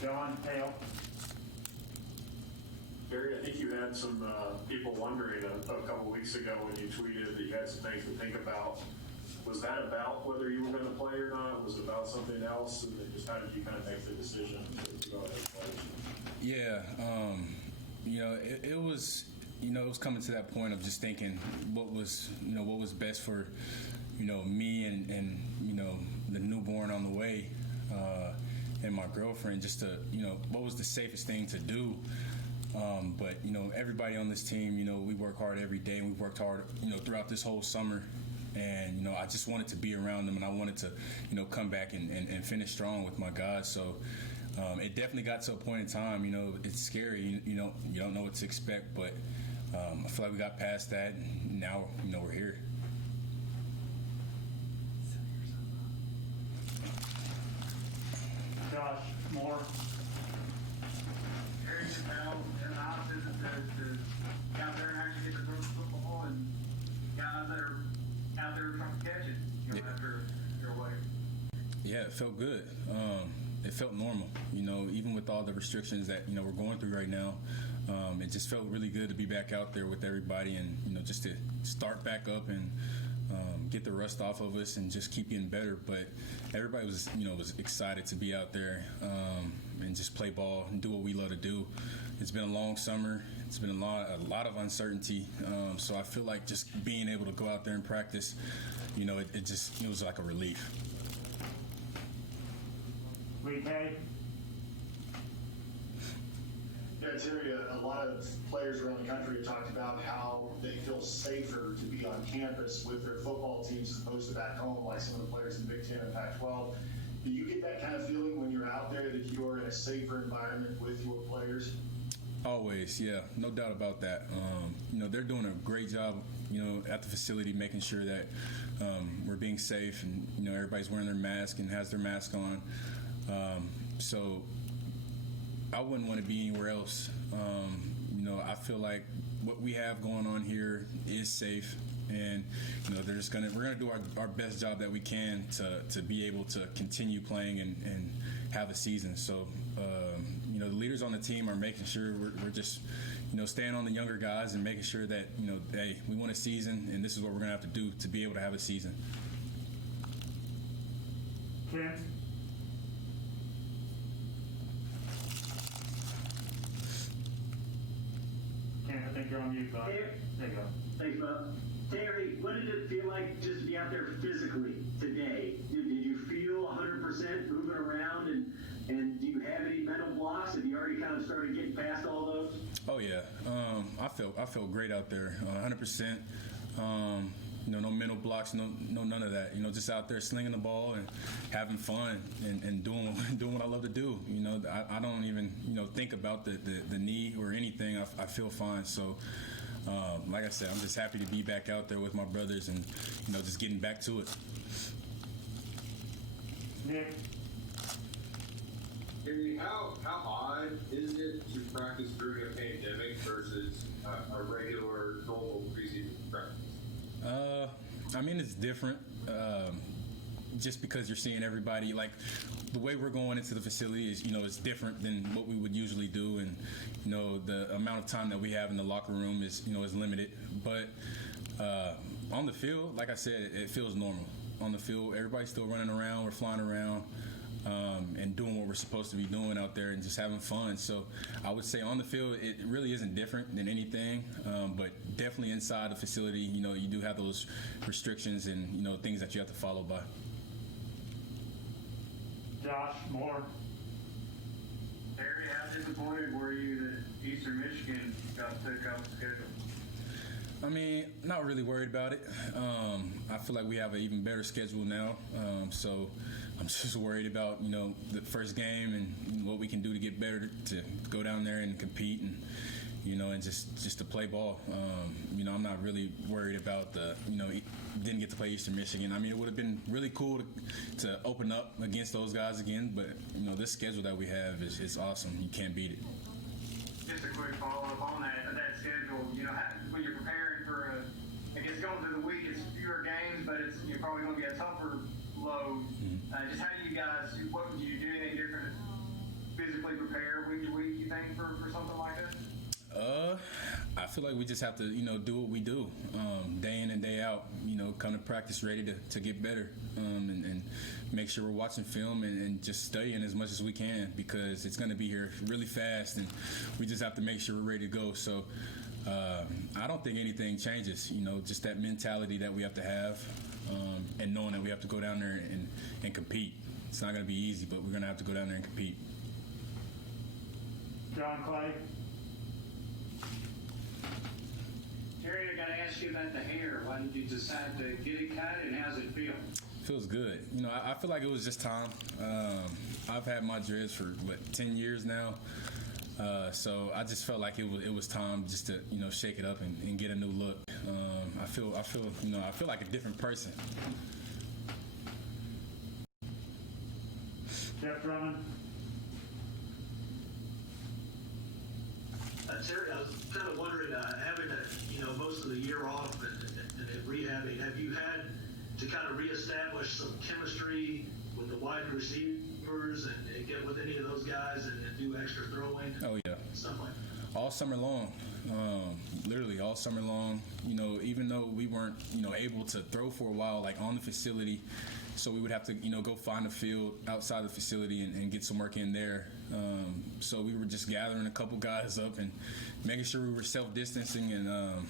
John Hale. Barry, I think you had some people wondering a couple weeks ago when you tweeted that you had some things to think about. Was that about whether you were going to play or not? Was it about something else? And then just how did you kind of make the decision to go ahead and play? Yeah, it was, it was coming to that point of just thinking what was best for, me and the newborn on the way, and my girlfriend, just to, what was the safest thing to do. But everybody on this team, we work hard every day, and we've worked hard, throughout this whole summer. And I just wanted to be around them, and I wanted to, come back and finish strong with my guys. So it definitely got to a point in time. It's scary. You don't know what to expect, but I feel like we got past that, and now we're here. Josh Moore. Areas now in the off season to get out there and actually get to throw the football, and guys that are out there trying to catch it, after your way. Yeah, it felt good. It felt normal, even with all the restrictions that, we're going through right now. It just felt really good to be back out there with everybody and, just to start back up and get the rust off of us and just keep getting better. But everybody was, was excited to be out there and just play ball and do what we love to do. It's been a long summer. It's been a lot of uncertainty. So I feel like just being able to go out there and practice, it was like a relief. VK. Yeah, Terry, a lot of players around the country have talked about how they feel safer to be on campus with their football teams as opposed to back home, like some of the players in Big Ten and Pac-12. Do you get that kind of feeling when you're out there that you are in a safer environment with your players? Always, yeah, no doubt about that. They're doing a great job, at the facility, making sure that we're being safe and, everybody's wearing their mask and has their mask on. So I wouldn't want to be anywhere else. I feel like what we have going on here is safe, and we're gonna do our best job that we can to be able to continue playing and have a season. So the leaders on the team are making sure we're just staying on the younger guys and making sure that hey, we want a season, and this is what we're gonna have to do to be able to have a season. Kent. I think you're on mute, bud. There you go. Thanks, bud. Terry, what did it feel like just to be out there physically today? Did you feel 100% moving around, and do you have any mental blocks? Have you already kind of started getting past all those? Oh yeah, I felt great out there, 100%. No mental blocks, no none of that. Just out there slinging the ball and having fun and doing what I love to do. I don't even think about the knee or anything. I feel fine. So like I said, I'm just happy to be back out there with my brothers and just getting back to it. Nick. Gary, how odd is it to practice during a pandemic versus a regular normal preseason practice? It's different. Just because you're seeing everybody, like the way we're going into the facility is, it's different than what we would usually do, and the amount of time that we have in the locker room is limited. But on the field, like I said, it feels normal. On the field, everybody's still running around, we're flying around, and doing what we're supposed to be doing out there and just having fun. So I would say on the field, it really isn't different than anything, but definitely inside the facility, you do have those restrictions and, things that you have to follow by. Josh Moore. Terry, how disappointed were you that Eastern Michigan got took off the schedule? Not really worried about it. I feel like we have an even better schedule now. So I'm just worried about, the first game and what we can do to get better to go down there and compete and, and just to play ball. I'm not really worried about didn't get to play Eastern Michigan. It would have been really cool to open up against those guys again, but, this schedule that we have is awesome. You can't beat it. Just a quick follow-up on that schedule. When you're preparing for going through the week, it's fewer games, but you're probably going to be a tougher load. Just how do you guys? What would you do anything different physically prepare week to week, you think, for something like this? I feel like we just have to, do what we do, day in and day out. Come to practice ready to get better, and make sure we're watching film and just studying as much as we can, because it's going to be here really fast, and we just have to make sure we're ready to go. So I don't think anything changes. Just that mentality that we have to have, and knowing that we have to go down there and compete. It's not going to be easy, but we're going to have to go down there and compete. John Clay. Terry, I got to ask you about the hair. Why did you decide to get it cut, and how's it feel? Feels good. I feel like it was just time. I've had my dreads for 10 years now, so I just felt like it was time just to shake it up and get a new look. I feel like a different person. Jeff Drummond. Terry, I was kind of wondering, having most of the year off and rehabbing, have you had to kind of reestablish some chemistry with the wide receivers and get with any of those guys and do extra throwing? Oh yeah, stuff like that. All summer long, literally all summer long. Even though we weren't able to throw for a while, like on the facility, so we would have to go find a field outside the facility and get some work in there. So we were just gathering a couple guys up and making sure we were self-distancing and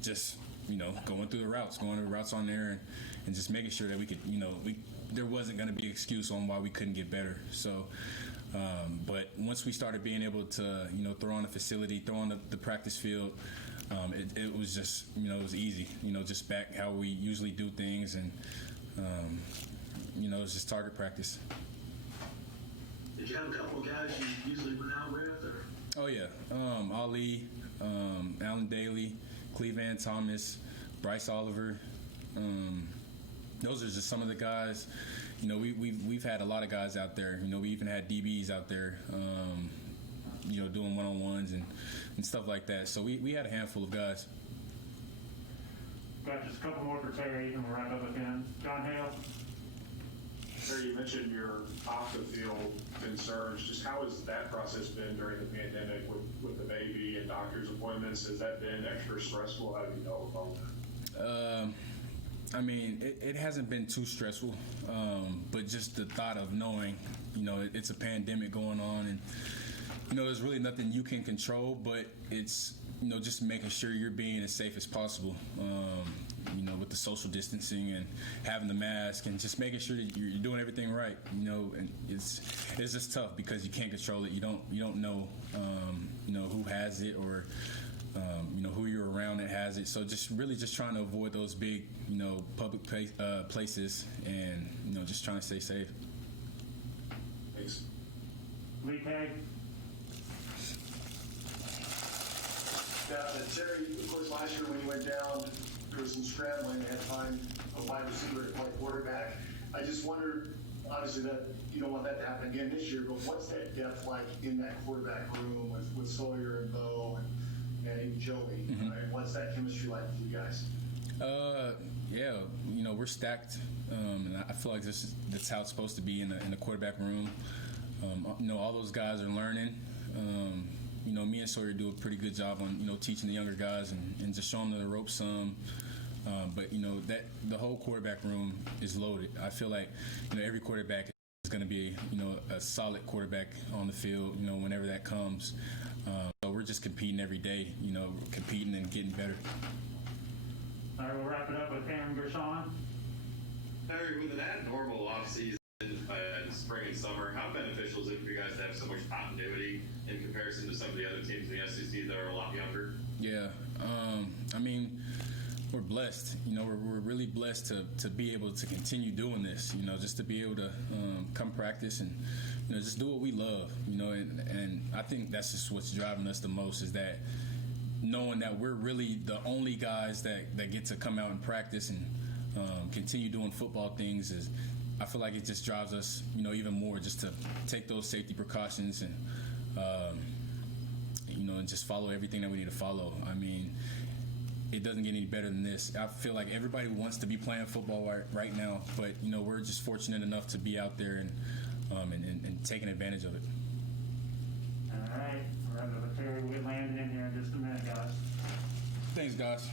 just going through the routes on there and just making sure that we could there wasn't going to be an excuse on why we couldn't get better. So but once we started being able to throw on the facility, throw on the practice field, it was just it was easy, just back how we usually do things, and it was just target practice. Did you have a couple of guys you usually went out with? Or? Oh yeah, Ali, Alan Daly, Cleveland Thomas, Bryce Oliver. Those are just some of the guys. We've had a lot of guys out there. We even had DBs out there, doing one-on-ones and stuff like that. So we had a handful of guys. Got just a couple more for Terry, and we'll wrap up with him. John Hale. Terry, you mentioned your off-the-field concerns. Just how has that process been during the pandemic with the baby and doctor's appointments? Has that been extra stressful? How do you know about that? It hasn't been too stressful, but just the thought of knowing, it's a pandemic going on, and there's really nothing you can control, but it's just making sure you're being as safe as possible. With the social distancing and having the mask and just making sure that you're doing everything right. And it's just tough because you can't control it. You don't know who has it or who you're around that has it. So just trying to avoid those big public places and just trying to stay safe. Thanks. Lee K. Terry, of course, last year when you went down, there was some scrambling. They had to find a wide receiver to play quarterback. I just wondered, obviously, that you don't want that to happen again this year, but what's that depth like in that quarterback room with Sawyer and Bo and even Joey? Mm-hmm. Right? What's that chemistry like with you guys? Yeah, we're stacked, and I feel like that's how it's supposed to be in the quarterback room. All those guys are learning. Me and Sawyer do a pretty good job on teaching the younger guys and just showing them the ropes some. But that the whole quarterback room is loaded. I feel like every quarterback is going to be a solid quarterback on the field. Whenever that comes. So we're just competing every day. Competing and getting better. All right, we'll wrap it up with Aaron Gershon. Terry, with an abnormal offseason in spring and summer, how beneficial is it for you guys to have so much continuity in comparison to some of the other teams in the SEC that are a lot younger? Yeah, we're blessed. We're really blessed to be able to continue doing this. Just to be able to come practice and just do what we love. And I think that's just what's driving us the most, is that knowing that we're really the only guys that get to come out and practice and continue doing football things. Is I feel like it just drives us even more just to take those safety precautions and and just follow everything that we need to follow. It doesn't get any better than this. I feel like everybody wants to be playing football right now, but we're just fortunate enough to be out there and taking advantage of it. tonight. We're going to Terry. We'll get Landon in here in just a minute, guys. Thanks, guys.